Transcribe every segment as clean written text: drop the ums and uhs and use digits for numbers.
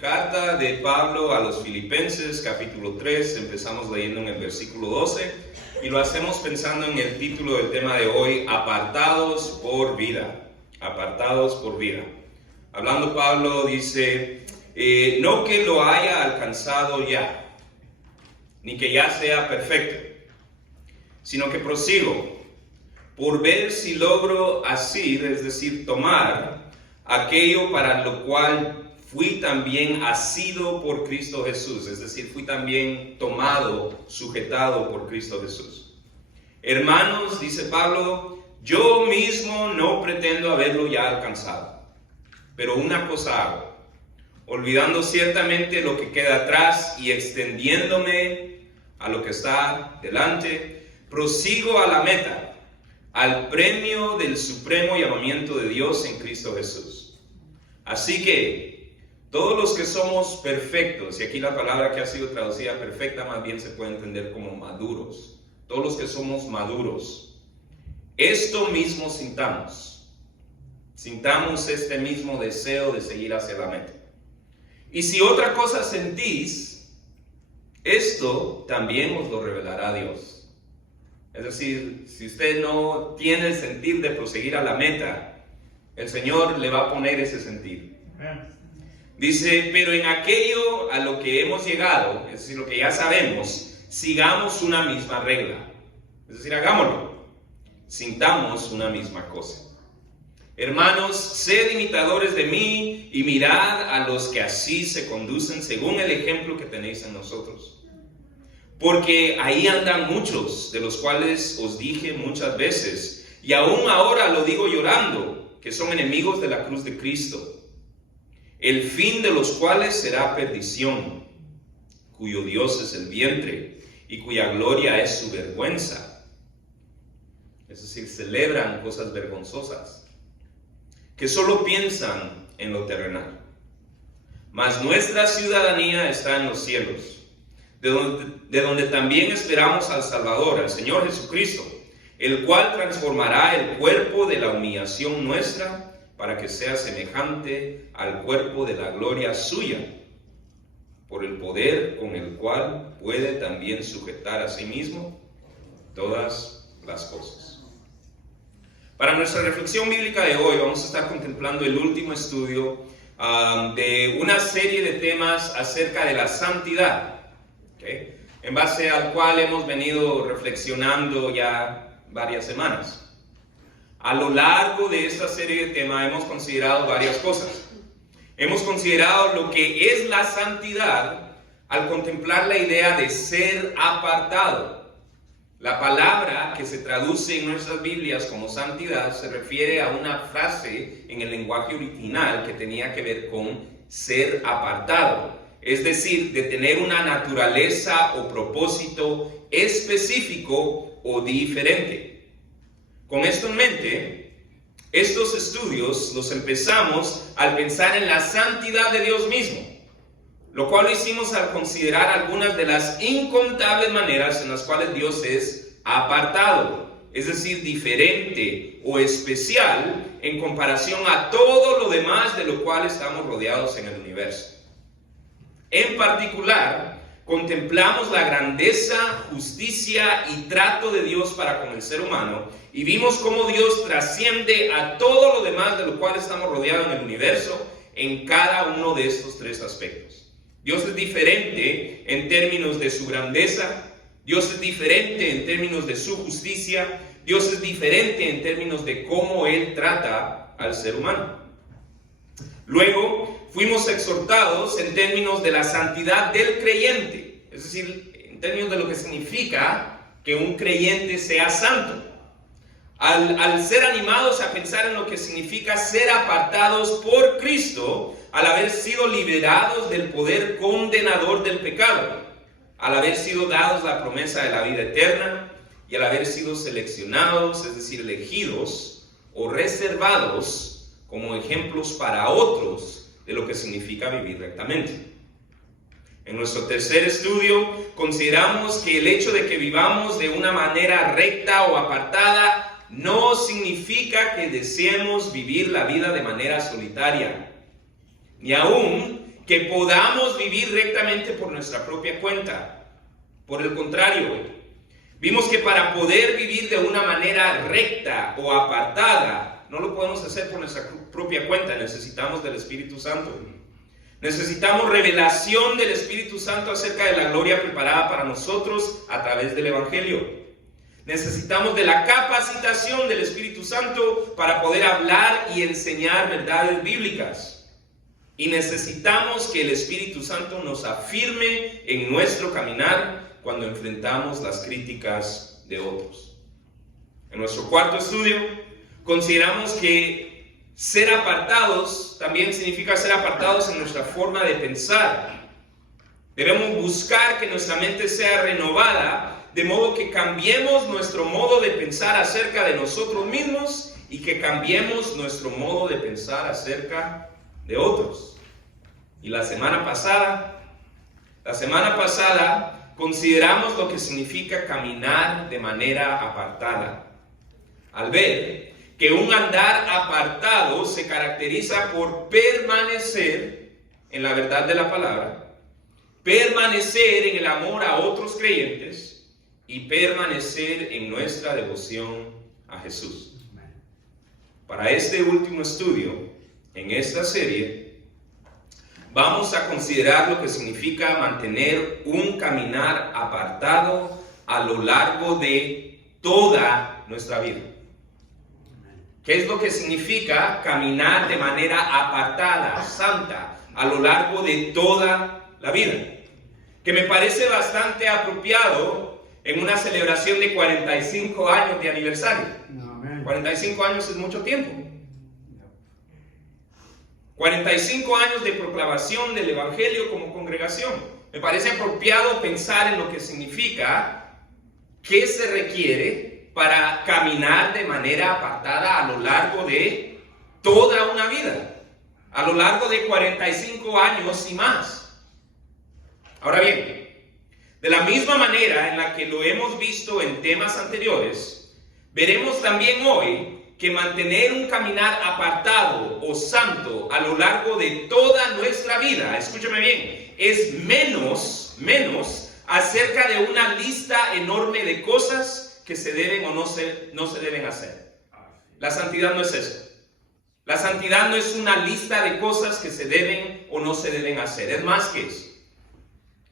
carta de Pablo a los Filipenses, capítulo 3, empezamos leyendo en el versículo 12 y lo hacemos pensando en el título del tema de hoy, apartados por vida, apartados por vida. Hablando Pablo dice, no que lo haya alcanzado ya, ni que ya sea perfecto, sino que prosigo por ver si logro asir, es decir, tomar aquello para lo cual fui también asido por Cristo Jesús, es decir, fui también tomado, sujetado por Cristo Jesús. Hermanos, dice Pablo, yo mismo no pretendo haberlo ya alcanzado, pero una cosa hago, olvidando ciertamente lo que queda atrás y extendiéndome a lo que está delante, prosigo a la meta, al premio del supremo llamamiento de Dios en Cristo Jesús. Así que todos los que somos perfectos, y aquí la palabra que ha sido traducida perfecta más bien se puede entender como maduros, todos los que somos maduros, esto mismo sintamos este mismo deseo de seguir hacia la meta. Y si otra cosa sentís, esto también os lo revelará Dios. Es decir, si usted no tiene el sentir de proseguir a la meta, el Señor le va a poner ese sentir. Dice, pero en aquello a lo que hemos llegado, es decir, lo que ya sabemos, sigamos una misma regla. Es decir, hagámoslo. Sintamos una misma cosa. Hermanos, sed imitadores de mí y mirad a los que así se conducen según el ejemplo que tenéis en nosotros. Porque ahí andan muchos, de los cuales os dije muchas veces, y aún ahora lo digo llorando, que son enemigos de la cruz de Cristo, el fin de los cuales será perdición, cuyo Dios es el vientre, y cuya gloria es su vergüenza. Es decir, celebran cosas vergonzosas, que solo piensan en lo terrenal. Mas nuestra ciudadanía está en los cielos, de donde también esperamos al Salvador, al Señor Jesucristo, el cual transformará el cuerpo de la humillación nuestra para que sea semejante al cuerpo de la gloria suya, por el poder con el cual puede también sujetar a sí mismo todas las cosas. Para nuestra reflexión bíblica de hoy vamos a estar contemplando el último estudio de una serie de temas acerca de la santidad, ¿okay? En base al cual hemos venido reflexionando ya varias semanas. A lo largo de esta serie de temas hemos considerado varias cosas. Hemos considerado lo que es la santidad al contemplar la idea de ser apartado. La palabra que se traduce en nuestras Biblias como santidad se refiere a una frase en el lenguaje original que tenía que ver con ser apartado. Es decir, de tener una naturaleza o propósito específico o diferente. Con esto en mente, estos estudios los empezamos al pensar en la santidad de Dios mismo, lo cual lo hicimos al considerar algunas de las incontables maneras en las cuales Dios es apartado, es decir, diferente o especial en comparación a todo lo demás de lo cual estamos rodeados en el universo. En particular, contemplamos la grandeza, justicia y trato de Dios para con el ser humano y vimos cómo Dios trasciende a todo lo demás de lo cual estamos rodeados en el universo en cada uno de estos tres aspectos. Dios es diferente en términos de su grandeza, Dios es diferente en términos de su justicia, Dios es diferente en términos de cómo Él trata al ser humano. Luego, fuimos exhortados en términos de la santidad del creyente, es decir, en términos de lo que significa que un creyente sea santo. Al ser animados a pensar en lo que significa ser apartados por Cristo, al haber sido liberados del poder condenador del pecado, al haber sido dados la promesa de la vida eterna y al haber sido seleccionados, es decir, elegidos o reservados como ejemplos para otros de lo que significa vivir rectamente. En nuestro tercer estudio consideramos que el hecho de que vivamos de una manera recta o apartada no significa que deseemos vivir la vida de manera solitaria, ni aún que podamos vivir rectamente por nuestra propia cuenta. Por el contrario, vimos que para poder vivir de una manera recta o apartada, no lo podemos hacer por nuestra propia cuenta, necesitamos del Espíritu Santo. Necesitamos revelación del Espíritu Santo acerca de la gloria preparada para nosotros a través del Evangelio. Necesitamos de la capacitación del Espíritu Santo para poder hablar y enseñar verdades bíblicas. Y necesitamos que el Espíritu Santo nos afirme en nuestro caminar cuando enfrentamos las críticas de otros. En nuestro cuarto estudio, consideramos que ser apartados también significa ser apartados en nuestra forma de pensar. Debemos buscar que nuestra mente sea renovada, de modo que cambiemos nuestro modo de pensar acerca de nosotros mismos y que cambiemos nuestro modo de pensar acerca de otros. Y la semana pasada consideramos lo que significa caminar de manera apartada. Al ver que un andar apartado se caracteriza por permanecer en la verdad de la palabra, permanecer en el amor a otros creyentes y permanecer en nuestra devoción a Jesús. Para este último estudio, en esta serie, vamos a considerar lo que significa mantener un caminar apartado a lo largo de toda nuestra vida. ¿Qué es lo que significa caminar de manera apartada, santa, a lo largo de toda la vida? Que me parece bastante apropiado en una celebración de 45 años de aniversario. 45 años es mucho tiempo. 45 años de proclamación del Evangelio como congregación. Me parece apropiado pensar en lo que significa, qué se requiere para caminar de manera apartada a lo largo de toda una vida, a lo largo de 45 años y más. Ahora bien, de la misma manera en la que lo hemos visto en temas anteriores, veremos también hoy que mantener un caminar apartado o santo a lo largo de toda nuestra vida, escúchame bien, es menos acerca de una lista enorme de cosas que se deben o no se deben hacer. La santidad no es eso. La santidad no es una lista de cosas que se deben o no se deben hacer. Es más que eso.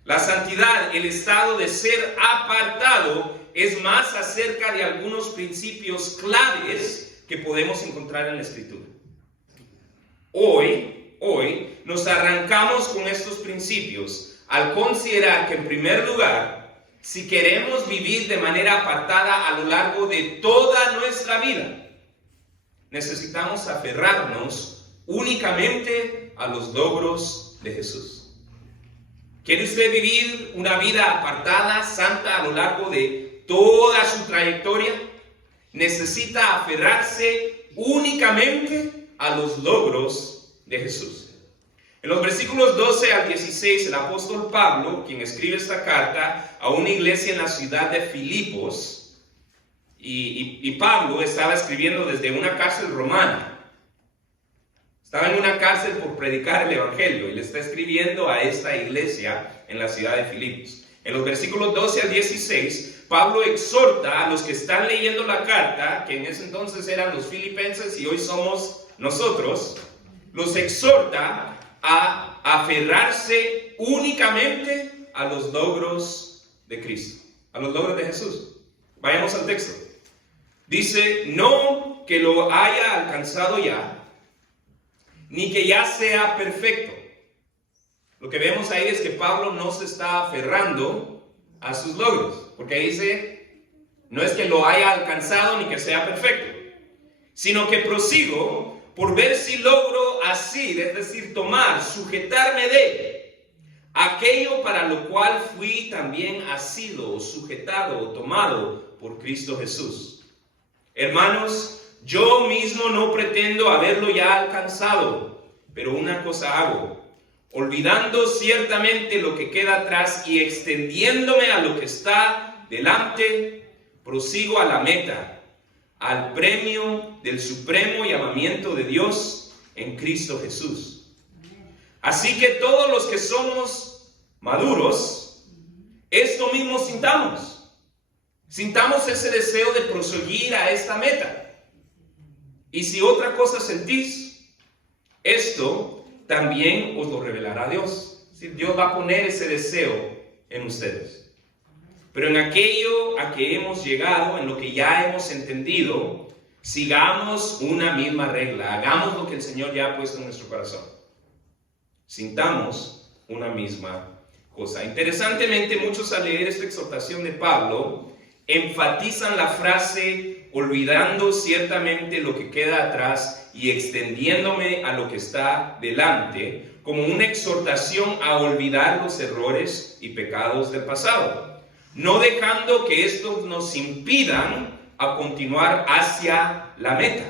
La santidad, el estado de ser apartado, es más acerca de algunos principios claves que podemos encontrar en la Escritura. Hoy nos arrancamos con estos principios al considerar que, en primer lugar, si queremos vivir de manera apartada a lo largo de toda nuestra vida, necesitamos aferrarnos únicamente a los logros de Jesús. ¿Quiere usted vivir una vida apartada, santa, a lo largo de toda su trayectoria? Necesita aferrarse únicamente a los logros de Jesús. En los versículos 12 al 16, el apóstol Pablo, quien escribe esta carta a una iglesia en la ciudad de Filipos, y Pablo estaba escribiendo desde una cárcel romana. Estaba en una cárcel por predicar el Evangelio y le está escribiendo a esta iglesia en la ciudad de Filipos. En los versículos 12 al 16, Pablo exhorta a los que están leyendo la carta, que en ese entonces eran los filipenses y hoy somos nosotros, los exhorta a aferrarse únicamente a los logros de Cristo, a los logros de Jesús. Vayamos al texto. Dice, no que lo haya alcanzado ya, ni que ya sea perfecto. Lo que vemos ahí es que Pablo no se está aferrando a sus logros, porque ahí dice, no es que lo haya alcanzado ni que sea perfecto, sino que prosigo por ver si logro asir, es decir, tomar, sujetarme de aquello para lo cual fui también asido, sujetado o tomado por Cristo Jesús. Hermanos, yo mismo no pretendo haberlo ya alcanzado, pero una cosa hago, olvidando ciertamente lo que queda atrás y extendiéndome a lo que está delante, prosigo a la meta, al premio del supremo llamamiento de Dios en Cristo Jesús. Así que todos los que somos maduros, esto mismo sintamos. Sintamos ese deseo de proseguir a esta meta. Y si otra cosa sentís, esto también os lo revelará Dios. Dios va a poner ese deseo en ustedes. Pero en aquello a que hemos llegado, en lo que ya hemos entendido, sigamos una misma regla. Hagamos lo que el Señor ya ha puesto en nuestro corazón. Sintamos una misma cosa. Interesantemente, muchos al leer esta exhortación de Pablo enfatizan la frase olvidando ciertamente lo que queda atrás y extendiéndome a lo que está delante, como una exhortación a olvidar los errores y pecados del pasado, no dejando que estos nos impidan a continuar hacia la meta.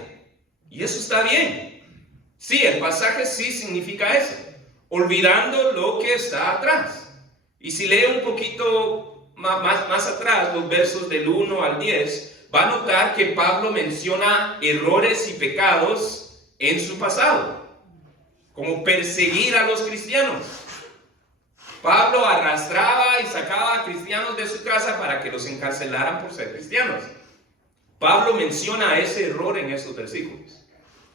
Y eso está bien. Sí, el pasaje sí significa eso, olvidando lo que está atrás. Y si lee un poquito más atrás, los versos del 1 al 10, va a notar que Pablo menciona errores y pecados en su pasado, como perseguir a los cristianos. Pablo arrastraba y sacaba a cristianos de su casa para que los encarcelaran por ser cristianos. Pablo menciona ese error en esos versículos.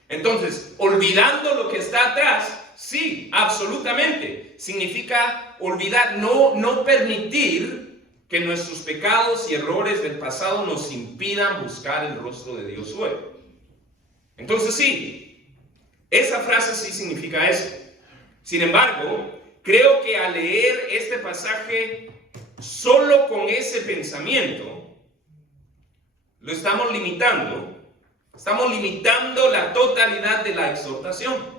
Entonces, olvidando lo que está atrás, sí, absolutamente. Significa olvidar, no permitir que nuestros pecados y errores del pasado nos impidan buscar el rostro de Dios hoy. Entonces sí, esa frase sí significa eso. Sin embargo, creo que al leer este pasaje solo con ese pensamiento, lo estamos limitando. Estamos limitando la totalidad de la exhortación.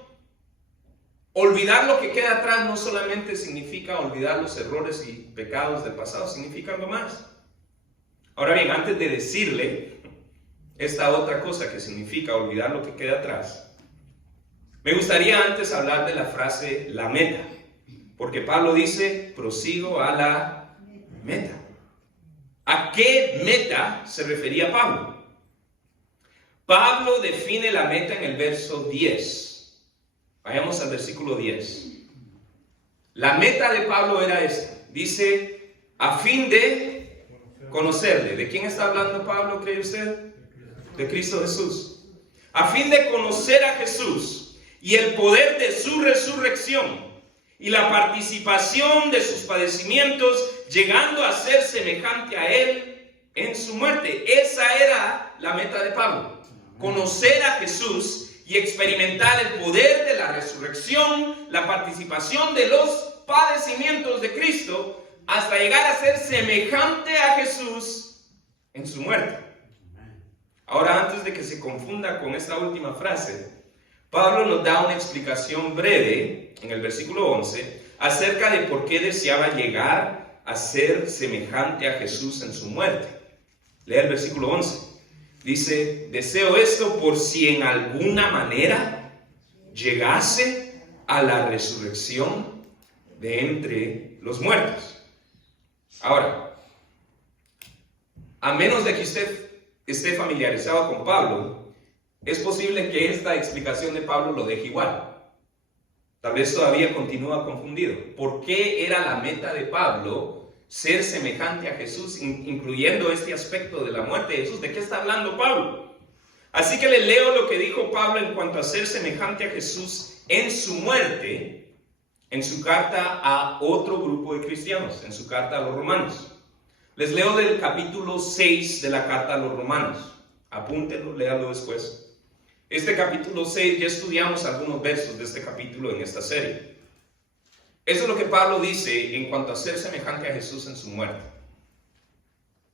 Olvidar lo que queda atrás no solamente significa olvidar los errores y pecados del pasado, significa algo más. Ahora bien, antes de decirle esta otra cosa que significa olvidar lo que queda atrás, me gustaría antes hablar de la frase la meta, porque Pablo dice, prosigo a la meta. ¿A qué meta se refería Pablo? Pablo define la meta en el verso 10. Vayamos al versículo 10. La meta de Pablo era esta. Dice, a fin de conocerle. ¿De quién está hablando Pablo, cree usted? De Cristo Jesús. A fin de conocer a Jesús y el poder de su resurrección y la participación de sus padecimientos, llegando a ser semejante a Él en su muerte. Esa era la meta de Pablo. Conocer a Jesús y experimentar el poder de la resurrección, la participación de los padecimientos de Cristo, hasta llegar a ser semejante a Jesús en su muerte. Ahora, antes de que se confunda con esta última frase, Pablo nos da una explicación breve en el versículo 11 acerca de por qué deseaba llegar a ser semejante a Jesús en su muerte. Lea el versículo 11. Dice, deseo esto por si en alguna manera llegase a la resurrección de entre los muertos. Ahora, a menos de que usted esté familiarizado con Pablo, es posible que esta explicación de Pablo lo deje igual. Tal vez todavía continúa confundido. ¿Por qué era la meta de Pablo ser semejante a Jesús, incluyendo este aspecto de la muerte de Jesús? ¿De qué está hablando Pablo? Así que le leo lo que dijo Pablo en cuanto a ser semejante a Jesús en su muerte, en su carta a otro grupo de cristianos, en su carta a los romanos. Les leo del capítulo 6 de la carta a los romanos. Apúntenlo, léalo después. Este capítulo 6, ya estudiamos algunos versos de este capítulo en esta serie. Eso es lo que Pablo dice en cuanto a ser semejante a Jesús en su muerte.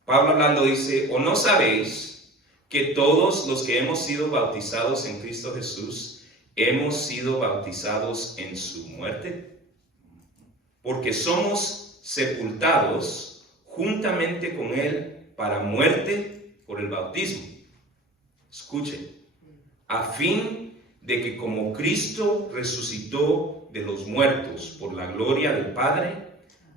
Pablo hablando dice, ¿o no sabéis que todos los que hemos sido bautizados en Cristo Jesús hemos sido bautizados en su muerte? Porque somos sepultados juntamente con Él para muerte por el bautismo. Escuchen, a fin de que como Cristo resucitó de los muertos por la gloria del Padre,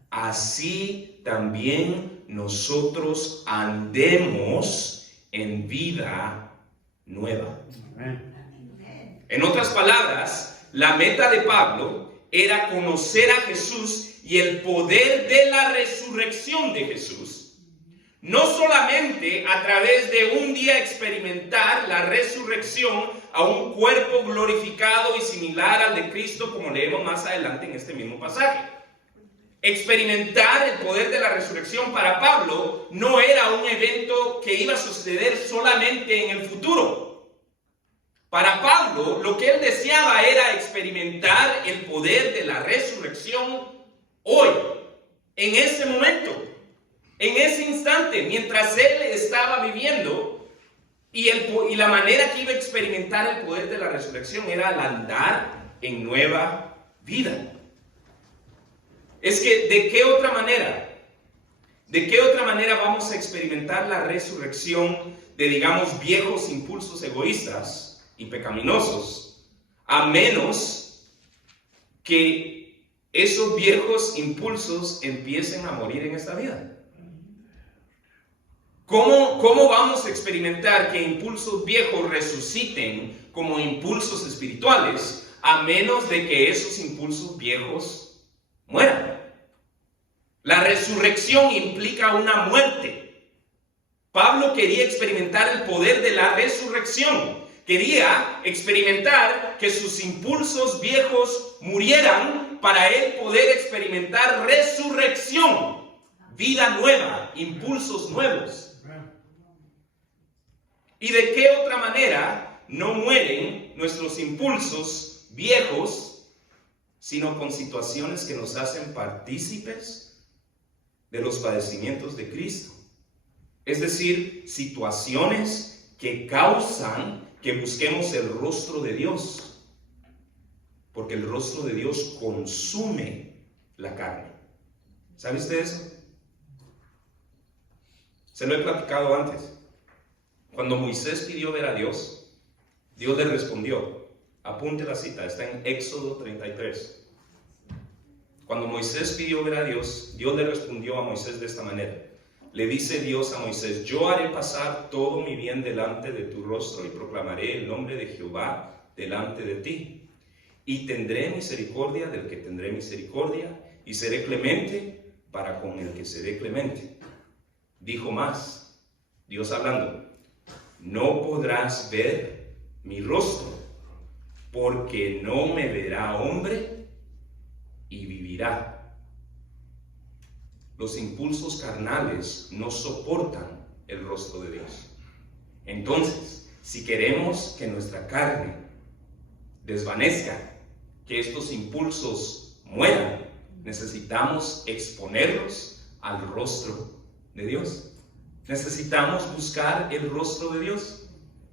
así también nosotros andemos en vida nueva. En otras palabras, la meta de Pablo era conocer a Jesús y el poder de la resurrección de Jesús. No solamente a través de un día experimentar la resurrección a un cuerpo glorificado y similar al de Cristo, como leemos más adelante en este mismo pasaje. Experimentar el poder de la resurrección para Pablo no era un evento que iba a suceder solamente en el futuro. Para Pablo, lo que él deseaba era experimentar el poder de la resurrección hoy, en ese momento. En ese instante, mientras él estaba viviendo, y la manera que iba a experimentar el poder de la resurrección era al andar en nueva vida. Es que, ¿de qué otra manera? ¿De qué otra manera vamos a experimentar la resurrección de, digamos, viejos impulsos egoístas y pecaminosos, a menos que esos viejos impulsos empiecen a morir en esta vida? ¿Cómo vamos a experimentar que impulsos viejos resuciten como impulsos espirituales a menos de que esos impulsos viejos mueran? La resurrección implica una muerte. Pablo quería experimentar el poder de la resurrección. Quería experimentar que sus impulsos viejos murieran para él poder experimentar resurrección, vida nueva, impulsos nuevos. ¿Y de qué otra manera no mueren nuestros impulsos viejos, sino con situaciones que nos hacen partícipes de los padecimientos de Cristo? Es decir, situaciones que causan que busquemos el rostro de Dios, porque el rostro de Dios consume la carne. ¿Sabe usted eso? Se lo he platicado antes. Cuando Moisés pidió ver a Dios, Dios le respondió. Apunte la cita, está en Éxodo 33. Cuando Moisés pidió ver a Dios, Dios le respondió a Moisés de esta manera. Le dice Dios a Moisés: yo haré pasar todo mi bien delante de tu rostro y proclamaré el nombre de Jehová delante de ti. Y tendré misericordia del que tendré misericordia, y seré clemente para con el que seré clemente. Dijo más, Dios hablando: no podrás ver mi rostro, porque no me verá hombre y vivirá. Los impulsos carnales no soportan el rostro de Dios. Entonces, si queremos que nuestra carne desvanezca, que estos impulsos mueran, necesitamos exponerlos al rostro de Dios. Necesitamos buscar el rostro de Dios.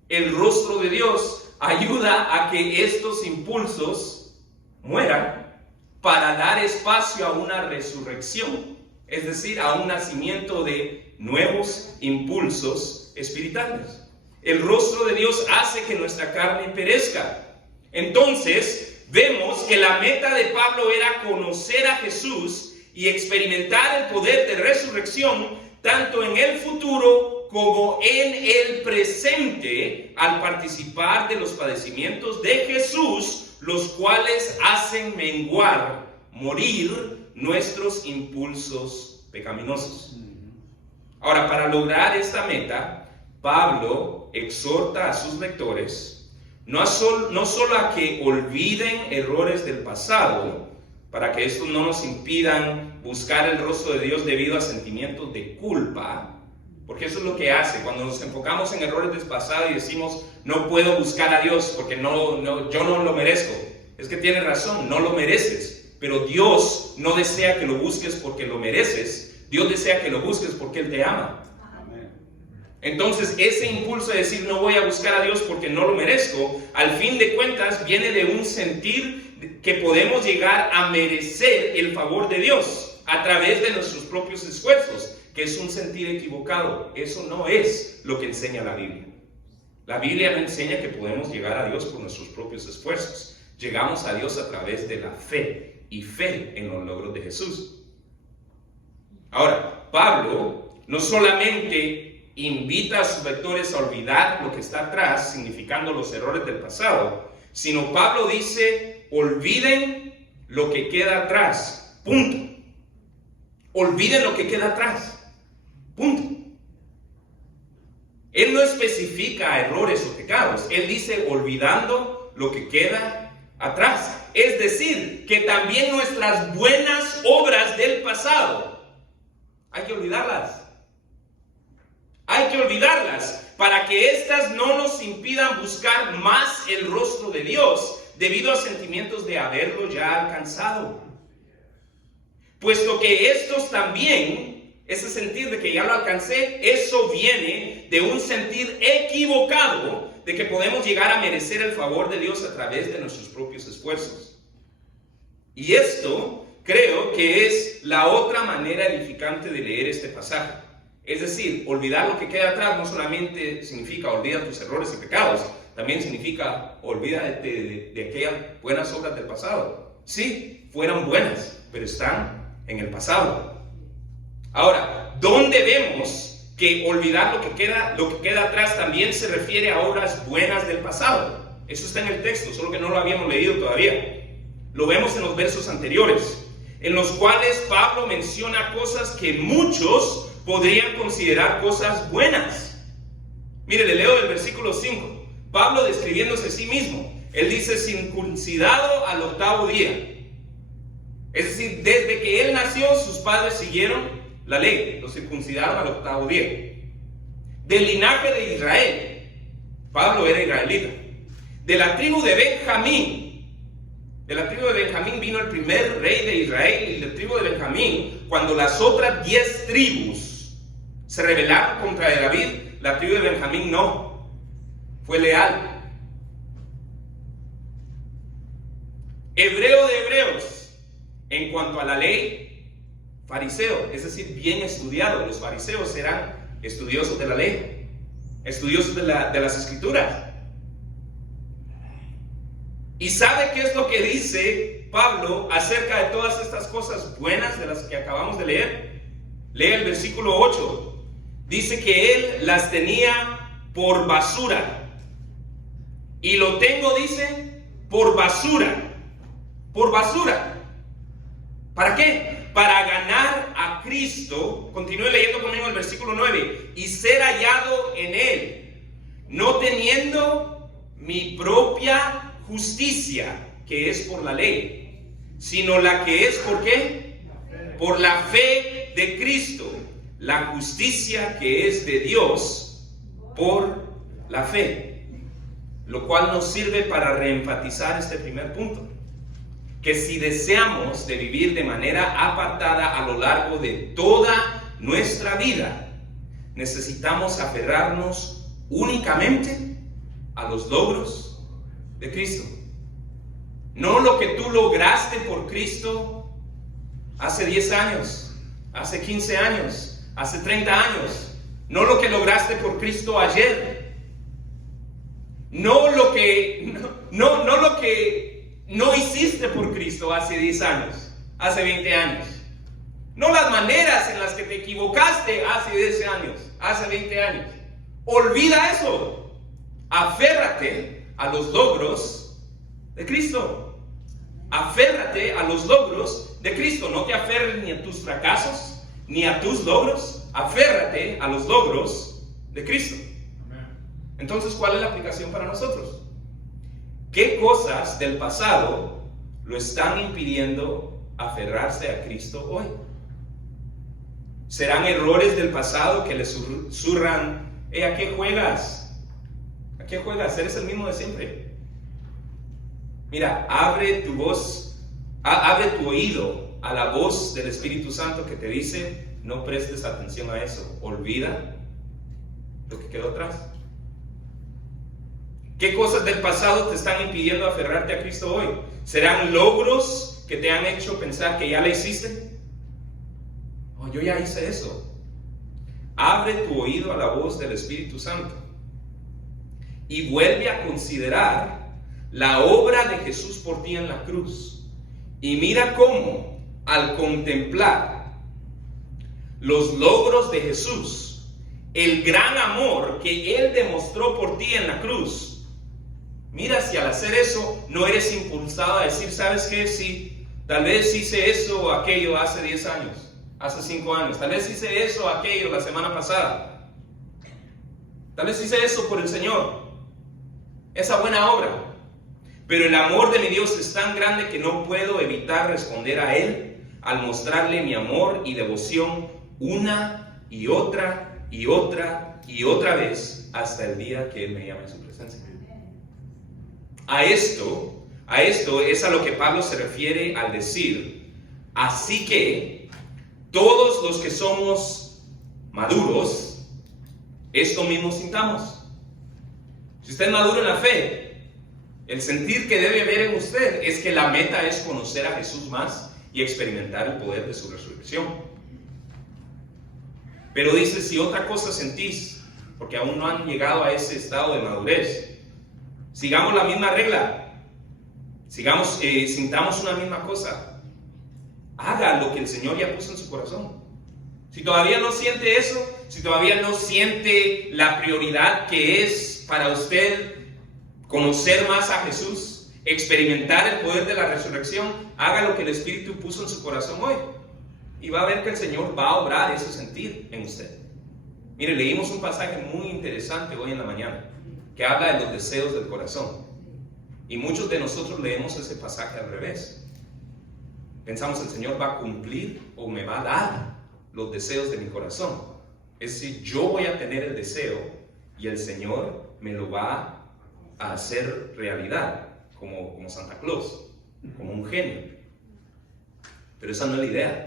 El rostro de Dios ayuda a que estos impulsos mueran para dar espacio a una resurrección, es decir, a un nacimiento de nuevos impulsos espirituales. El rostro de Dios hace que nuestra carne perezca. Entonces, vemos que la meta de Pablo era conocer a Jesús y experimentar el poder de resurrección tanto en el futuro como en el presente, al participar de los padecimientos de Jesús, los cuales hacen menguar, morir nuestros impulsos pecaminosos. Ahora, para lograr esta meta, Pablo exhorta a sus lectores no solo a que olviden errores del pasado, para que estos no nos impidan buscar el rostro de Dios debido a sentimientos de culpa, porque eso es lo que hace cuando nos enfocamos en errores del pasado y decimos: no puedo buscar a Dios porque yo no lo merezco. Es que tienes razón, no lo mereces, pero Dios no desea que lo busques porque lo mereces. Dios desea que lo busques porque Él te ama. Entonces, ese impulso de decir no voy a buscar a Dios porque no lo merezco, al fin de cuentas viene de un sentir que podemos llegar a merecer el favor de Dios a través de nuestros propios esfuerzos, que es un sentir equivocado. Eso no es lo que enseña la Biblia. La Biblia no enseña que podemos llegar a Dios por nuestros propios esfuerzos. Llegamos a Dios a través de la fe y fe en los logros de Jesús. Ahora, Pablo no solamente invita a sus lectores a olvidar lo que está atrás, significando los errores del pasado, sino Pablo dice: olviden lo que queda atrás. Punto. Olviden lo que queda atrás. Punto. Él no especifica errores o pecados. Él dice olvidando lo que queda atrás. Es decir, que también nuestras buenas obras del pasado hay que olvidarlas. Hay que olvidarlas para que éstas no nos impidan buscar más el rostro de Dios debido a sentimientos de haberlo ya alcanzado. Puesto que estos también, ese sentir de que ya lo alcancé, eso viene de un sentir equivocado de que podemos llegar a merecer el favor de Dios a través de nuestros propios esfuerzos. Y esto creo que es la otra manera edificante de leer este pasaje. Es decir, olvidar lo que queda atrás no solamente significa olvida tus errores y pecados, también significa olvídate de aquellas buenas obras del pasado. Sí, fueron buenas, pero están en el pasado. Ahora, ¿dónde vemos que olvidar lo que queda atrás también se refiere a obras buenas del pasado? Eso está en el texto, solo que no lo habíamos leído todavía. Lo vemos en los versos anteriores, en los cuales Pablo menciona cosas que muchos podrían considerar cosas buenas. Mire, le leo el versículo 5. Pablo describiéndose a sí mismo. Él dice, circuncidado al 8º día. Es decir, desde que él nació, sus padres siguieron la ley. Lo circuncidaron al 8º día. Del linaje de Israel. Pablo era israelita. De la tribu de Benjamín. De la tribu de Benjamín vino el primer rey de Israel. Y de la tribu de Benjamín, cuando las otras 10 tribus se rebelaron contra David, la tribu de Benjamín no. Fue leal. Hebreo de hebreos. En cuanto a la ley, fariseo, es decir, bien estudiado. Los fariseos eran estudiosos de la ley, estudiosos de las escrituras. ¿Y sabe qué es lo que dice Pablo acerca de todas estas cosas buenas de las que acabamos de leer? Lee el versículo 8. Dice que él las tenía por basura. Y lo tengo, dice, por basura. Por basura. ¿Para qué? Para ganar a Cristo. Continúe leyendo conmigo el versículo 9. Y ser hallado en él, no teniendo mi propia justicia, que es por la ley, sino la que es, ¿por qué? Por la fe de Cristo. La justicia que es de Dios por la fe. Lo cual nos sirve para reenfatizar este primer punto. Que si deseamos de vivir de manera apartada a lo largo de toda nuestra vida, necesitamos aferrarnos únicamente a los logros de Cristo. No lo que tú lograste por Cristo hace 10 años, hace 15 años, hace 30 años. No lo que lograste por Cristo ayer. No lo que no hiciste por Cristo hace 10 años, hace 20 años. No las maneras en las que te equivocaste hace 10 años, hace 20 años. Olvida eso. Aférrate a los logros de Cristo. Aférrate a los logros de Cristo. No te aferres ni a tus fracasos, ni a tus logros. Aférrate a los logros de Cristo. Entonces, ¿cuál es la aplicación para nosotros? ¿Qué cosas del pasado lo están impidiendo aferrarse a Cristo hoy? ¿Serán errores del pasado que le susurran, ¿a qué juegas? ¿A qué juegas? Eres el mismo de siempre. Mira, abre tu voz, abre tu oído a la voz del Espíritu Santo que te dice, no prestes atención a eso, olvida lo que quedó atrás. ¿Qué cosas del pasado te están impidiendo aferrarte a Cristo hoy? ¿Serán logros que te han hecho pensar que ya la hiciste? Oh, yo ya hice eso. Abre tu oído a la voz del Espíritu Santo y vuelve a considerar la obra de Jesús por ti en la cruz. Y mira cómo, al contemplar los logros de Jesús, el gran amor que Él demostró por ti en la cruz, mira si al hacer eso no eres impulsado a decir, ¿sabes qué? Sí, Tal vez hice eso o aquello hace 10 años, hace 5 años. Tal vez hice eso o aquello la semana pasada. Tal vez hice eso por el Señor, esa buena obra. Pero el amor de mi Dios es tan grande que no puedo evitar responder a Él al mostrarle mi amor y devoción una y otra y otra y otra vez hasta el día que Él me llame a su presencia. A esto es a lo que Pablo se refiere al decir: así que todos los que somos maduros, esto mismo sintamos. Si usted es maduro en la fe, el sentir que debe haber en usted es que la meta es conocer a Jesús más y experimentar el poder de su resurrección. Pero dice, si otra cosa sentís, porque aún no han llegado a ese estado de madurez, sigamos la misma regla, sintamos una misma cosa, haga lo que el Señor ya puso en su corazón. Si todavía no siente eso, si todavía no siente la prioridad que es para usted conocer más a Jesús, experimentar el poder de la resurrección, haga lo que el Espíritu puso en su corazón hoy. Y va a ver que el Señor va a obrar ese sentir en usted. Mire, leímos un pasaje muy interesante hoy en la mañana, que habla de los deseos del corazón. Y muchos de nosotros leemos ese pasaje al revés. Pensamos, el Señor va a cumplir o me va a dar los deseos de mi corazón. Es decir, yo voy a tener el deseo y el Señor me lo va a hacer realidad, como Santa Claus, como un genio. Pero esa no es la idea.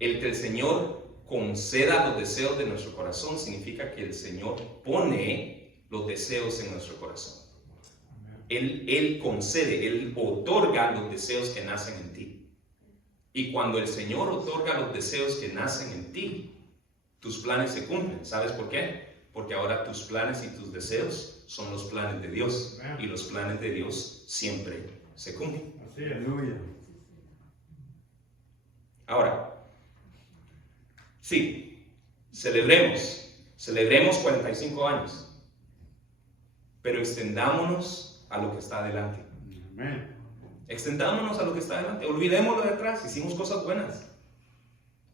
El que el Señor conceda los deseos de nuestro corazón significa que el Señor pone los deseos en nuestro corazón. Él concede, Él otorga los deseos que nacen en ti. Y cuando el Señor otorga los deseos que nacen en ti, tus planes se cumplen. ¿Sabes por qué? Porque ahora tus planes y tus deseos son los planes de Dios. Y los planes de Dios siempre se cumplen. Así, aleluya. Ahora, sí, celebremos 45 años, pero extendámonos a lo que está adelante. Amén. Extendámonos a lo que está adelante. Olvidémoslo de atrás, hicimos cosas buenas,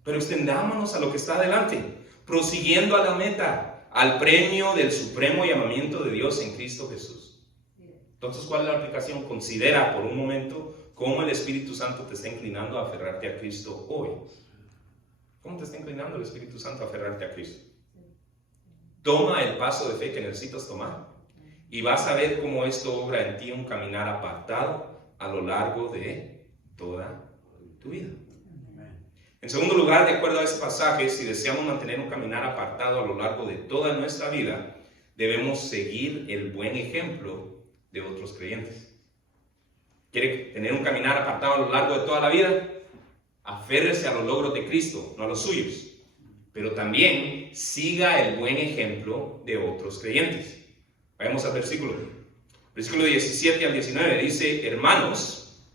pero extendámonos a lo que está adelante, prosiguiendo a la meta, al premio del supremo llamamiento de Dios en Cristo Jesús. Entonces, ¿cuál es la aplicación? Considera por un momento cómo el Espíritu Santo te está inclinando a aferrarte a Cristo hoy. ¿Cómo te está inclinando el Espíritu Santo a aferrarte a Cristo? Toma el paso de fe que necesitas tomar y vas a ver cómo esto obra en ti un caminar apartado a lo largo de toda tu vida. En segundo lugar, de acuerdo a este pasaje, si deseamos mantener un caminar apartado a lo largo de toda nuestra vida, debemos seguir el buen ejemplo de otros creyentes. ¿Quiere tener un caminar apartado a lo largo de toda la vida? Aférrese a los logros de Cristo, no a los suyos. Pero también siga el buen ejemplo de otros creyentes. Vayamos al versículo 17 al 19. Dice, hermanos,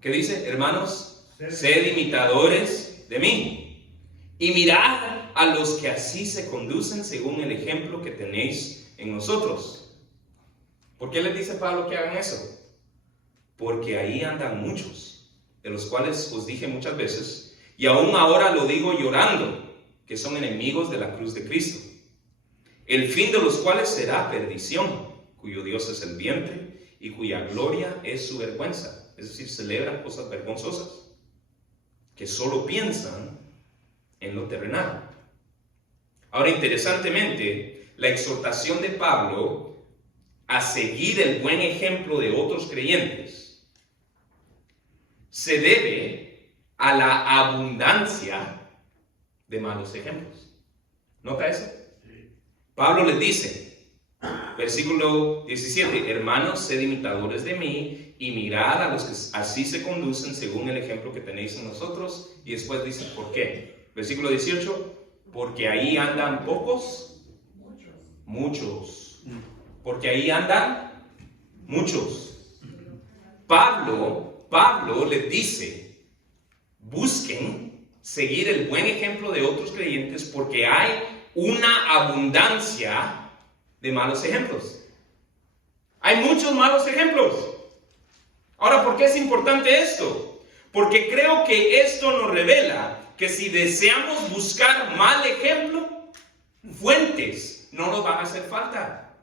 ¿qué dice? Hermanos, sed imitadores de mí y mirad a los que así se conducen según el ejemplo que tenéis en nosotros. ¿Por qué les dice Pablo que hagan eso? Porque ahí andan muchos, de los cuales os dije muchas veces, y aún ahora lo digo llorando, que son enemigos de la cruz de Cristo, el fin de los cuales será perdición, cuyo Dios es el vientre y cuya gloria es su vergüenza. Es decir, celebran cosas vergonzosas, que solo piensan en lo terrenal. Ahora, interesantemente, la exhortación de Pablo a seguir el buen ejemplo de otros creyentes se debe a la abundancia de malos ejemplos. ¿Nota eso? Pablo les dice, versículo 17, hermanos, sed imitadores de mí y mirad a los que así se conducen según el ejemplo que tenéis en nosotros. Y después dice, ¿por qué? Versículo 18, porque ahí andan pocos, muchos. Porque ahí andan muchos. Pablo les dice, busquen seguir el buen ejemplo de otros creyentes porque hay una abundancia de malos ejemplos. Hay muchos malos ejemplos. Ahora, ¿por qué es importante esto? Porque creo que esto nos revela que si deseamos buscar mal ejemplo, fuentes no nos van a hacer falta.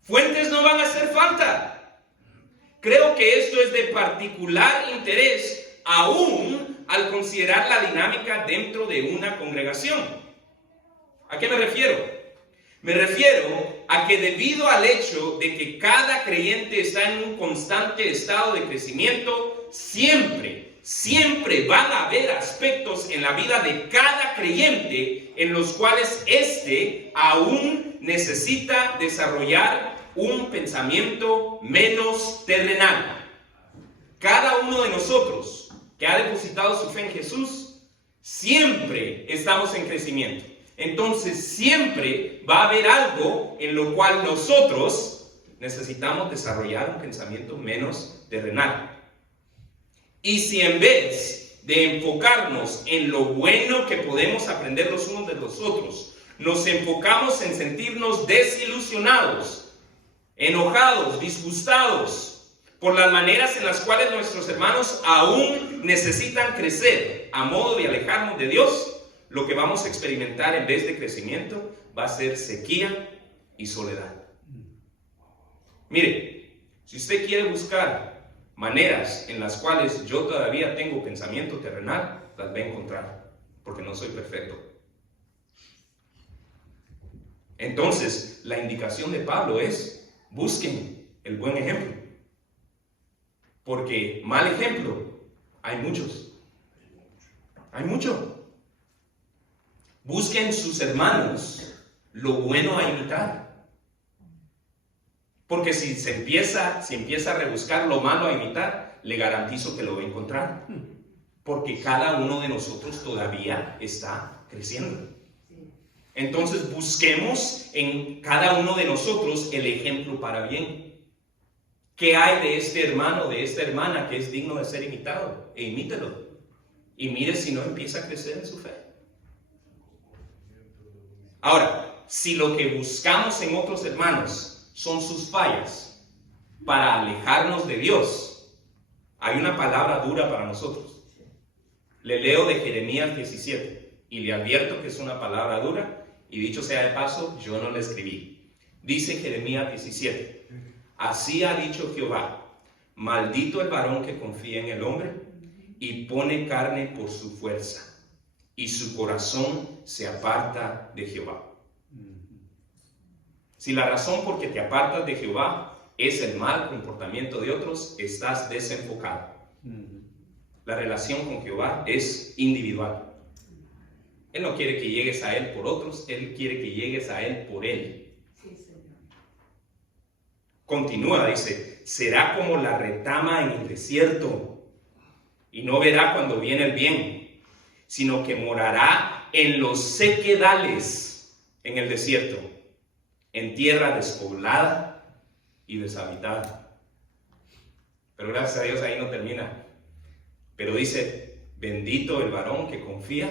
Fuentes no van a hacer falta. Creo que esto es de particular interés aún al considerar la dinámica dentro de una congregación. ¿A qué me refiero? Me refiero a que debido al hecho de que cada creyente está en un constante estado de crecimiento, siempre van a haber aspectos en la vida de cada creyente en los cuales éste aún necesita desarrollar un pensamiento menos terrenal. Cada uno de nosotros que ha depositado su fe en Jesús, siempre estamos en crecimiento. Entonces siempre va a haber algo en lo cual nosotros necesitamos desarrollar un pensamiento menos terrenal. Y si en vez de enfocarnos en lo bueno que podemos aprender los unos de los otros, nos enfocamos en sentirnos desilusionados, enojados, disgustados por las maneras en las cuales nuestros hermanos aún necesitan crecer a modo de alejarnos de Dios, lo que vamos a experimentar en vez de crecimiento va a ser sequía y soledad. Mire, si usted quiere buscar maneras en las cuales yo todavía tengo pensamiento terrenal, las va a encontrar, porque no soy perfecto. Entonces, la indicación de Pablo es: busquen el buen ejemplo, porque mal ejemplo hay muchos. Hay mucho. Busquen sus hermanos lo bueno a imitar. Porque si empieza a rebuscar lo malo a imitar, le garantizo que lo va a encontrar. Porque cada uno de nosotros todavía está creciendo. Entonces busquemos en cada uno de nosotros el ejemplo para bien. ¿Qué hay de este hermano, de esta hermana que es digno de ser imitado? E imítelo. Y mire si no empieza a crecer en su fe. Ahora, si lo que buscamos en otros hermanos son sus fallas para alejarnos de Dios, hay una palabra dura para nosotros. Le leo de Jeremías 17 y le advierto que es una palabra dura, y dicho sea de paso, yo no la escribí. Dice Jeremías 17: así ha dicho Jehová, maldito el varón que confía en el hombre y pone carne por su fuerza, y su corazón se aparta de Jehová. Si la razón por que te apartas de Jehová es el mal comportamiento de otros, estás desenfocado. La relación con Jehová es individual. Él no quiere que llegues a Él por otros, Él quiere que llegues a Él por Él. Sí, Señor. Continúa, dice: será como la retama en el desierto, y no verá cuando viene el bien, sino que morará en los sequedales en el desierto, en tierra despoblada y deshabitada. Pero gracias a Dios ahí no termina. Pero dice: bendito el varón que confía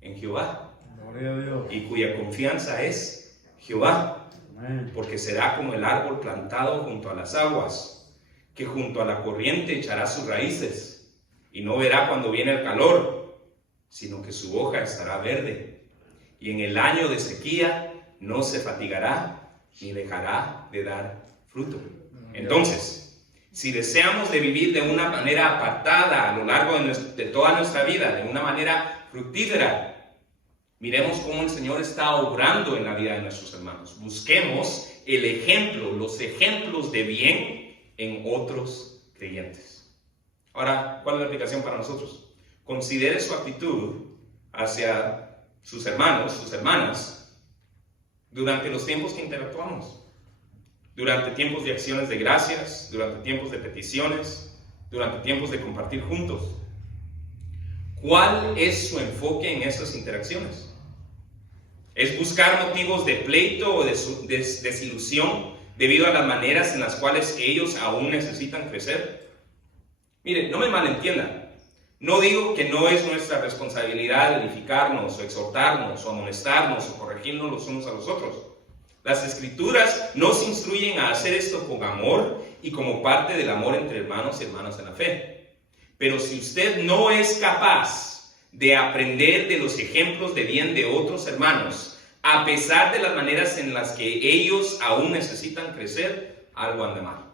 en Jehová, gloria a Dios, y cuya confianza es Jehová. Amén. Porque será como el árbol plantado junto a las aguas, que junto a la corriente echará sus raíces, y no verá cuando viene el calor, sino que su hoja estará verde, y en el año de sequía no se fatigará, ni dejará de dar fruto. Entonces, si deseamos de vivir de una manera apartada a lo largo de toda nuestra vida, de una manera fructífera, miremos cómo el Señor está obrando en la vida de nuestros hermanos. Busquemos el ejemplo, los ejemplos de bien en otros creyentes. Ahora, ¿cuál es la aplicación para nosotros? Considere su actitud hacia sus hermanos, sus hermanas, durante los tiempos que interactuamos, durante tiempos de acciones de gracias, durante tiempos de peticiones, durante tiempos de compartir juntos. ¿Cuál es su enfoque en estas interacciones? ¿Es buscar motivos de pleito o de desilusión debido a las maneras en las cuales ellos aún necesitan crecer? Mire, no me malentiendan. No digo que no es nuestra responsabilidad edificarnos, o exhortarnos, o amonestarnos, o corregirnos los unos a los otros. Las Escrituras nos instruyen a hacer esto con amor y como parte del amor entre hermanos y hermanas en la fe. Pero si usted no es capaz de aprender de los ejemplos de bien de otros hermanos, a pesar de las maneras en las que ellos aún necesitan crecer, algo anda mal.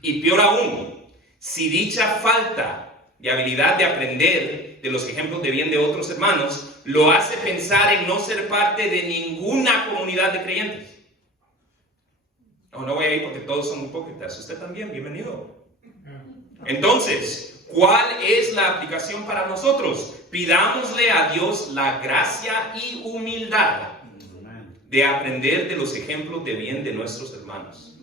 Y peor aún, si dicha falta de habilidad de aprender de los ejemplos de bien de otros hermanos lo hace pensar en no ser parte de ninguna comunidad de creyentes. No voy a ir porque todos son hipócritas. Usted también, bienvenido. Entonces, ¿cuál es la aplicación para nosotros? Pidámosle a Dios la gracia y humildad de aprender de los ejemplos de bien de nuestros hermanos.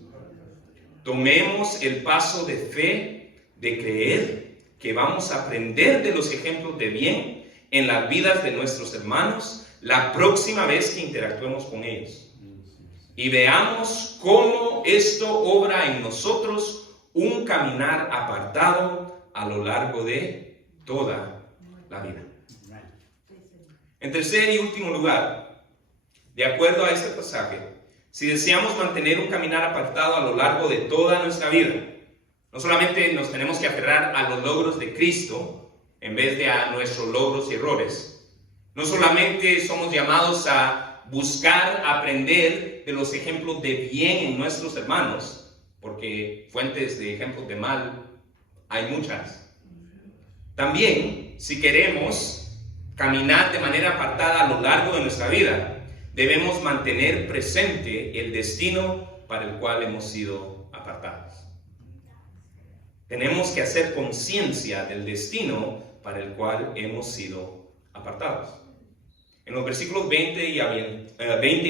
Tomemos el paso de fe, de creer que vamos a aprender de los ejemplos de bien en las vidas de nuestros hermanos la próxima vez que interactuemos con ellos. Y veamos cómo esto obra en nosotros un caminar apartado a lo largo de toda la vida. En tercer y último lugar, de acuerdo a este pasaje, si deseamos mantener un caminar apartado a lo largo de toda nuestra vida, no solamente nos tenemos que aferrar a los logros de Cristo en vez de a nuestros logros y errores. No solamente somos llamados a buscar aprender de los ejemplos de bien en nuestros hermanos, porque fuentes de ejemplos de mal hay muchas. También, si queremos caminar de manera apartada a lo largo de nuestra vida, debemos mantener presente el destino para el cual hemos sido apartados. Tenemos que hacer conciencia del destino para el cual hemos sido apartados. En los versículos 20 y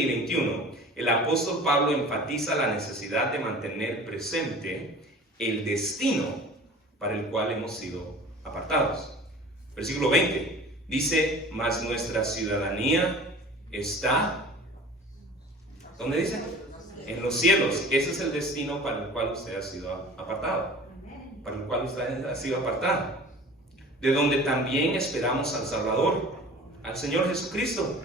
21, el apóstol Pablo enfatiza la necesidad de mantener presente el destino para el cual hemos sido apartados. Versículo 20 dice: mas nuestra ciudadanía está, ¿dónde dice? En los cielos. Ese es el destino para el cual usted ha sido apartado. Para el cual usted ha sido apartado. De donde también esperamos al Salvador, al Señor Jesucristo.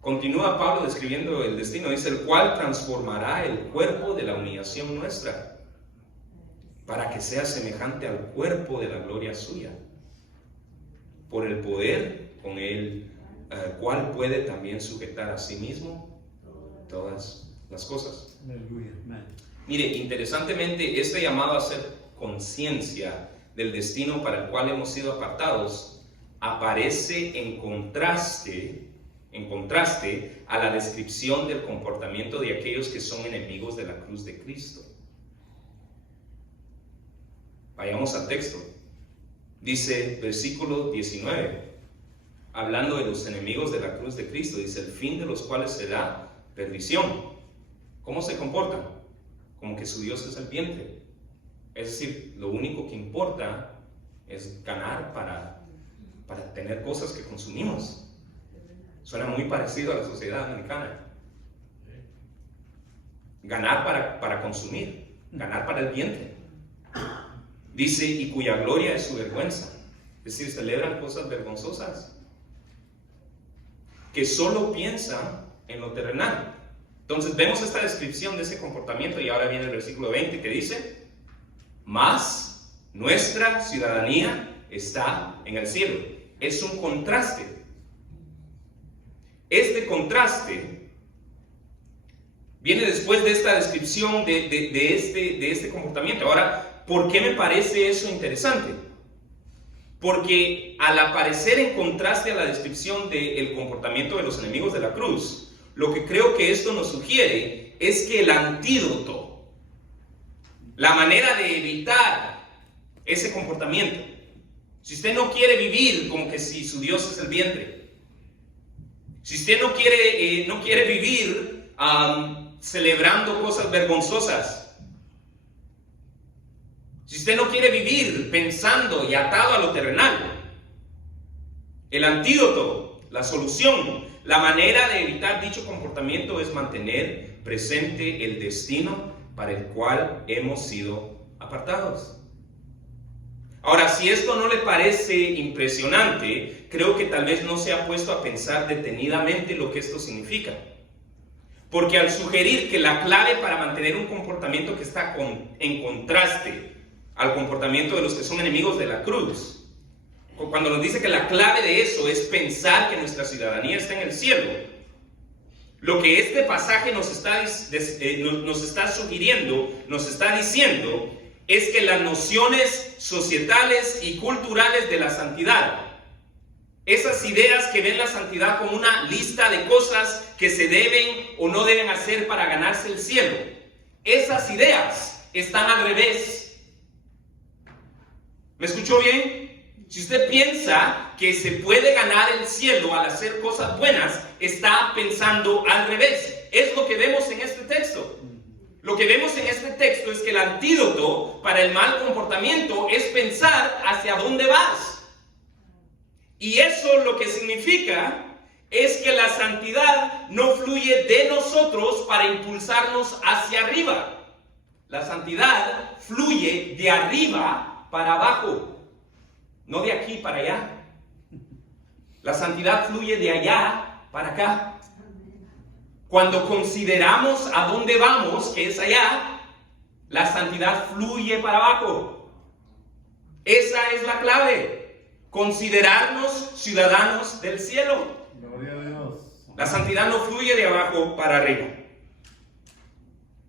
Continúa Pablo describiendo el destino. Dice: el cual transformará el cuerpo de la humillación nuestra, para que sea semejante al cuerpo de la gloria suya, por el poder con el cual puede también sujetar a sí mismo todas las cosas. Mire, interesantemente, este llamado a hacer conciencia del destino para el cual hemos sido apartados aparece en contraste a la descripción del comportamiento de aquellos que son enemigos de la cruz de Cristo. Vayamos al texto. Dice versículo 19, hablando de los enemigos de la cruz de Cristo, dice: el fin de los cuales será perdición. ¿Cómo se comportan? Como que su Dios es el vientre. Es decir, lo único que importa es ganar para tener cosas que consumimos. Suena muy parecido a la sociedad americana. Ganar para consumir, ganar para el vientre. Dice: y cuya gloria es su vergüenza. Es decir, celebran cosas vergonzosas, que solo piensan en lo terrenal. Entonces vemos esta descripción de ese comportamiento, y ahora viene el versículo 20 que dice: mas nuestra ciudadanía está en el cielo. Es un contraste. Este contraste viene después de esta descripción de este comportamiento. Ahora, ¿por qué me parece eso interesante? Porque al aparecer en contraste a la descripción del comportamiento de los enemigos de la cruz, lo que creo que esto nos sugiere es que el antídoto, la manera de evitar ese comportamiento, si usted no quiere vivir como que si su Dios es el vientre, si usted no quiere vivir celebrando cosas vergonzosas, si usted no quiere vivir pensando y atado a lo terrenal, el antídoto, la solución, la manera de evitar dicho comportamiento es mantener presente el destino para el cual hemos sido apartados. Ahora, si esto no le parece impresionante, creo que tal vez no se ha puesto a pensar detenidamente lo que esto significa. Porque al sugerir que la clave para mantener un comportamiento que está en contraste al comportamiento de los que son enemigos de la cruz, cuando nos dice que la clave de eso es pensar que nuestra ciudadanía está en el cielo, lo que este pasaje nos está sugiriendo, nos está diciendo, es que las nociones societales y culturales de la santidad, esas ideas que ven la santidad como una lista de cosas que se deben o no deben hacer para ganarse el cielo, esas ideas están al revés. ¿Me escuchó bien? Si usted piensa que se puede ganar el cielo al hacer cosas buenas, está pensando al revés. Es lo que vemos en este texto. Lo que vemos en este texto es que el antídoto para el mal comportamiento es pensar hacia dónde vas. Y eso lo que significa es que la santidad no fluye de nosotros para impulsarnos hacia arriba. La santidad fluye de arriba para abajo. No de aquí para allá. La santidad fluye de allá para acá. Cuando consideramos a dónde vamos, que es allá, la santidad fluye para abajo. Esa es la clave. Considerarnos ciudadanos del cielo. Gloria a Dios. La santidad no fluye de abajo para arriba.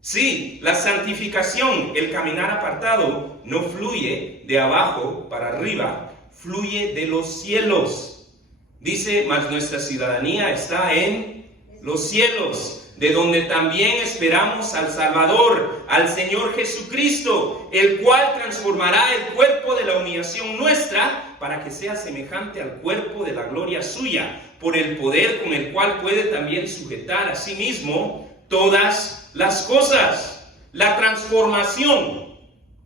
Sí, la santificación, el caminar apartado, no fluye de abajo para arriba, fluye de los cielos. Dice, mas nuestra ciudadanía está en los cielos, de donde también esperamos al Salvador, al Señor Jesucristo, el cual transformará el cuerpo de la humillación nuestra para que sea semejante al cuerpo de la gloria suya, por el poder con el cual puede también sujetar a sí mismo todas las cosas. La transformación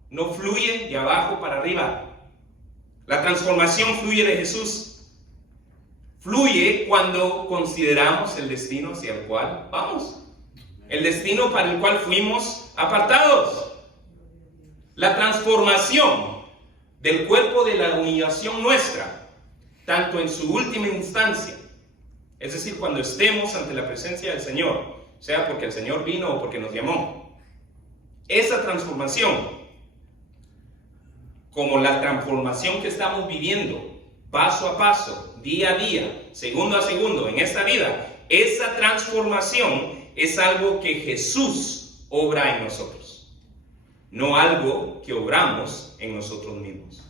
no fluye de abajo para arriba. La transformación fluye de Jesús. Fluye cuando consideramos el destino hacia el cual vamos. El destino para el cual fuimos apartados. La transformación del cuerpo de la humillación nuestra, tanto en su última instancia, es decir, cuando estemos ante la presencia del Señor, sea porque el Señor vino o porque nos llamó. Esa transformación, como la transformación que estamos viviendo paso a paso, día a día, segundo a segundo en esta vida, esa transformación es algo que Jesús obra en nosotros, no algo que obramos en nosotros mismos.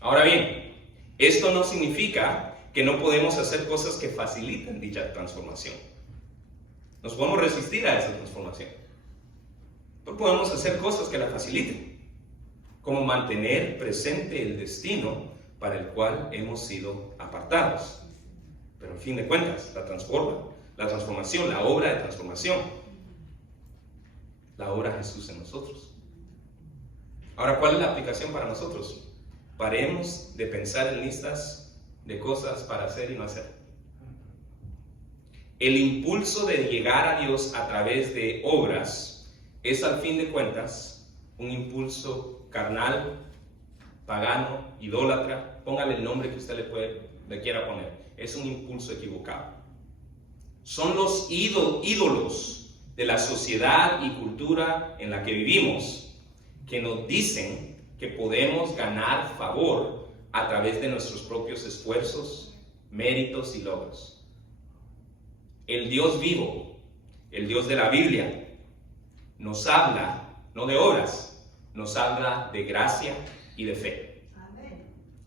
Ahora bien, esto no significa que no podemos hacer cosas que faciliten dicha transformación. Nos podemos resistir a esa transformación. No podemos hacer cosas que la faciliten, como mantener presente el destino para el cual hemos sido apartados. Pero en fin de cuentas, la transformación, la obra de transformación, la obra Jesús en nosotros. Ahora, ¿cuál es la aplicación para nosotros? Paremos de pensar en listas de cosas para hacer y no hacer. El impulso de llegar a Dios a través de obras es, al fin de cuentas, un impulso carnal, pagano, idólatra, póngale el nombre que usted le quiera poner. Es un impulso equivocado. Son los ídolos de la sociedad y cultura en la que vivimos que nos dicen que podemos ganar favor a través de nuestros propios esfuerzos, méritos y logros. El Dios vivo, el Dios de la Biblia, nos habla, no de obras, nos habla de gracia y de fe.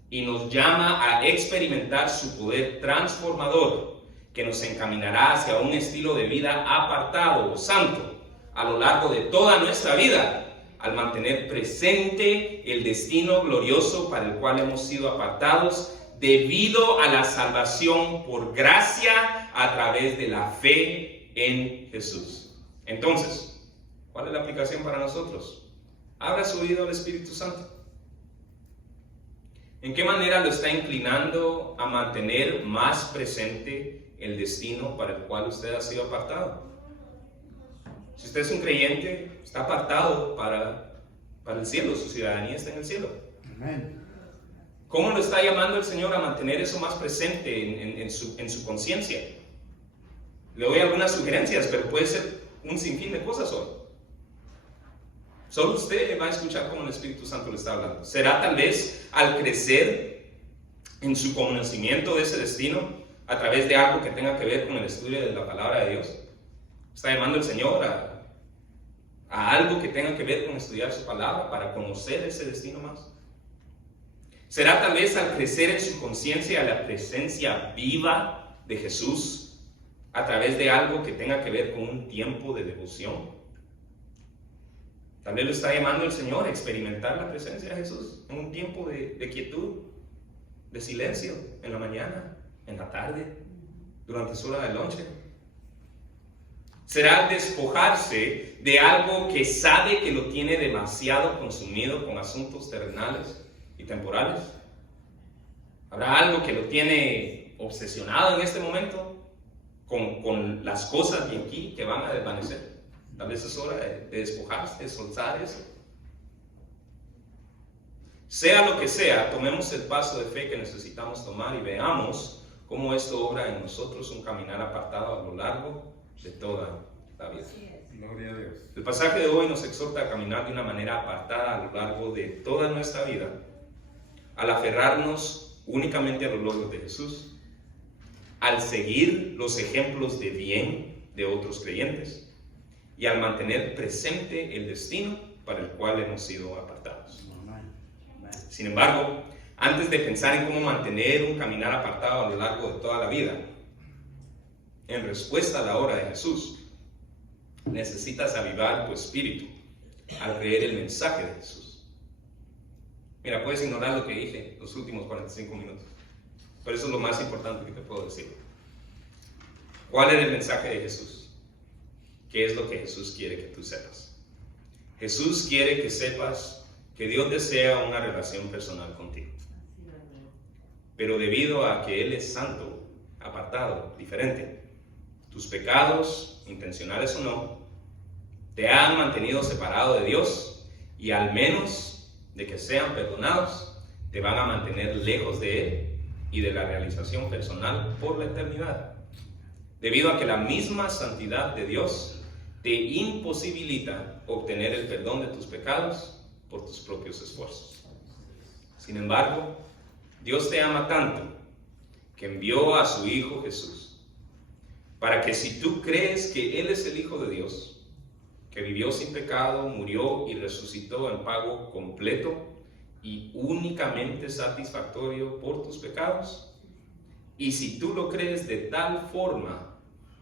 Y nos llama a experimentar su poder transformador, que nos encaminará hacia un estilo de vida apartado o santo a lo largo de toda nuestra vida, al mantener presente el destino glorioso para el cual hemos sido apartados debido a la salvación por gracia a través de la fe en Jesús. Entonces, ¿cuál es la aplicación para nosotros? Abra su oído al Espíritu Santo. ¿En qué manera lo está inclinando a mantener más presente el destino para el cual usted ha sido apartado? Si usted es un creyente, está apartado para el cielo, su ciudadanía está en el cielo. Amén. ¿Cómo lo está llamando el Señor a mantener eso más presente en su conciencia? Le doy algunas sugerencias, pero puede ser un sinfín de cosas hoy. Solo usted va a escuchar cómo el Espíritu Santo le está hablando. ¿Será tal vez al crecer en su conocimiento de ese destino a través de algo que tenga que ver con el estudio de la palabra de Dios? ¿Está llamando el Señor a algo que tenga que ver con estudiar su palabra para conocer ese destino más? ¿Será tal vez al crecer en su conciencia la presencia viva de Jesús a través de algo que tenga que ver con un tiempo de devoción? Tal vez lo está llamando el Señor a experimentar la presencia de Jesús en un tiempo de quietud, de silencio, en la mañana, en la tarde, durante su hora de lonche. Será al despojarse de algo que sabe que lo tiene demasiado consumido con asuntos terrenales y temporales. ¿Habrá algo que lo tiene obsesionado en este momento con las cosas de aquí que van a desvanecer? Tal vez es hora de despojarse, de soltar eso. Sea lo que sea, tomemos el paso de fe que necesitamos tomar y veamos cómo esto obra en nosotros un caminar apartado a lo largo de toda la vida. Gloria a Dios. El pasaje de hoy nos exhorta a caminar de una manera apartada a lo largo de toda nuestra vida, al aferrarnos únicamente a los logros de Jesús, al seguir los ejemplos de bien de otros creyentes y al mantener presente el destino para el cual hemos sido apartados. Sin embargo, antes de pensar en cómo mantener un caminar apartado a lo largo de toda la vida, en respuesta a la obra de Jesús, necesitas avivar tu espíritu al creer el mensaje de Jesús. Mira, puedes ignorar lo que dije los últimos 45 minutos, pero eso es lo más importante que te puedo decir. ¿Cuál era el mensaje de Jesús? ¿Qué es lo que Jesús quiere que tú sepas? Jesús quiere que sepas que Dios desea una relación personal contigo. Pero debido a que Él es santo, apartado, diferente, tus pecados, intencionales o no, te han mantenido separado de Dios y al menos de que sean perdonados, te van a mantener lejos de Él y de la realización personal por la eternidad. Debido a que la misma santidad de Dios te imposibilita obtener el perdón de tus pecados por tus propios esfuerzos. Sin embargo, Dios te ama tanto que envió a su Hijo Jesús para que si tú crees que Él es el Hijo de Dios, que vivió sin pecado, murió y resucitó en pago completo y únicamente satisfactorio por tus pecados, y si tú lo crees de tal forma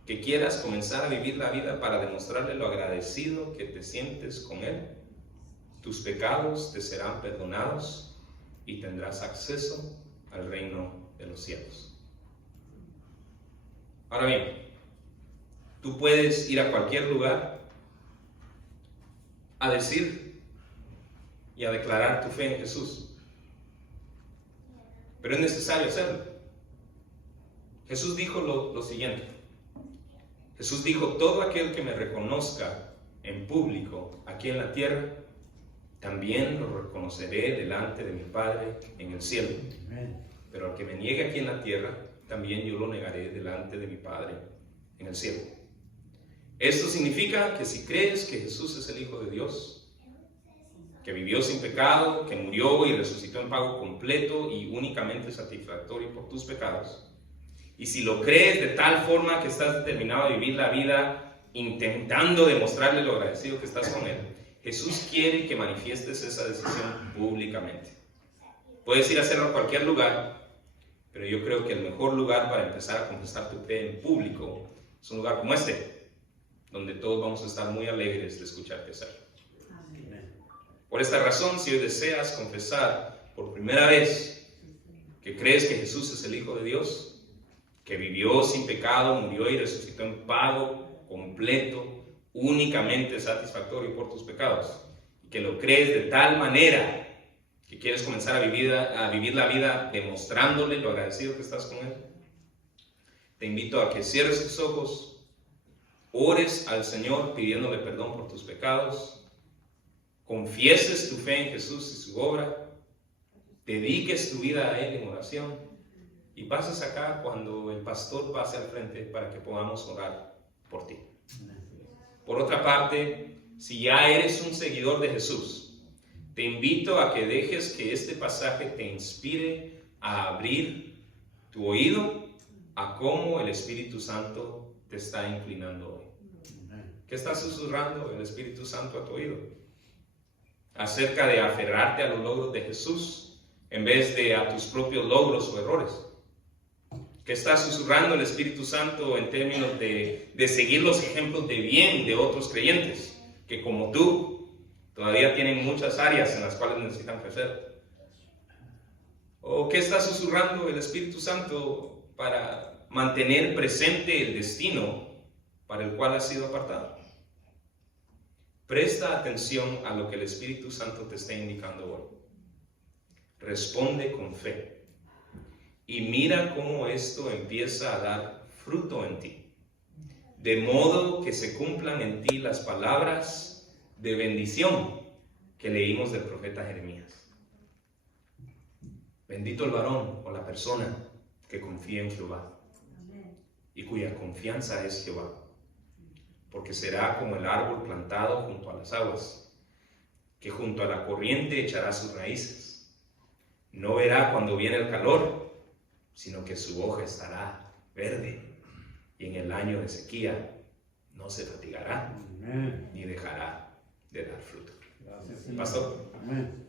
que quieras comenzar a vivir la vida para demostrarle lo agradecido que te sientes con Él, tus pecados te serán perdonados y tendrás acceso al reino de los cielos. Ahora bien, tú puedes ir a cualquier lugar a decir y a declarar tu fe en Jesús, pero es necesario hacerlo. Jesús dijo lo siguiente. Jesús dijo: todo aquel que me reconozca en público aquí en la tierra, también lo reconoceré delante de mi Padre en el cielo. Pero al que me niegue aquí en la tierra, también yo lo negaré delante de mi Padre en el cielo. Esto significa que si crees que Jesús es el Hijo de Dios, que vivió sin pecado, que murió y resucitó en pago completo y únicamente satisfactorio por tus pecados, y si lo crees de tal forma que estás determinado a vivir la vida intentando demostrarle lo agradecido que estás con Él, Jesús quiere que manifiestes esa decisión públicamente. Puedes ir a hacerlo a cualquier lugar, pero yo creo que el mejor lugar para empezar a confesar tu fe en público es un lugar como este, donde todos vamos a estar muy alegres de escucharte hacerlo. Por esta razón, si hoy deseas confesar por primera vez que crees que Jesús es el Hijo de Dios, que vivió sin pecado, murió y resucitó en pago completo, únicamente satisfactorio por tus pecados, y que lo crees de tal manera que quieres comenzar a vivir la vida demostrándole lo agradecido que estás con Él, te invito a que cierres tus ojos, ores al Señor pidiéndole perdón por tus pecados, confieses tu fe en Jesús y su obra, dediques tu vida a Él en oración y pases acá cuando el pastor pase al frente para que podamos orar por ti. Por otra parte, si ya eres un seguidor de Jesús, te invito a que dejes que este pasaje te inspire a abrir tu oído a cómo el Espíritu Santo te está inclinando hoy. ¿Qué está susurrando el Espíritu Santo a tu oído? Acerca de aferrarte a los logros de Jesús en vez de a tus propios logros o errores. ¿Qué está susurrando el Espíritu Santo en términos de seguir los ejemplos de bien de otros creyentes que como tú todavía tienen muchas áreas en las cuales necesitan crecer? ¿O qué está susurrando el Espíritu Santo para mantener presente el destino para el cual has sido apartado? Presta atención a lo que el Espíritu Santo te está indicando hoy. Responde con fe y mira cómo esto empieza a dar fruto en ti, de modo que se cumplan en ti las palabras de bendición que leímos del profeta Jeremías. Bendito el varón o la persona que confía en Jehová y cuya confianza es Jehová, porque será como el árbol plantado junto a las aguas, que junto a la corriente echará sus raíces. No verá cuando viene el calor, sino que su hoja estará verde, y en el año de sequía no se fatigará, ni dejará de dar fruto. Gracias, Pastor. Amén.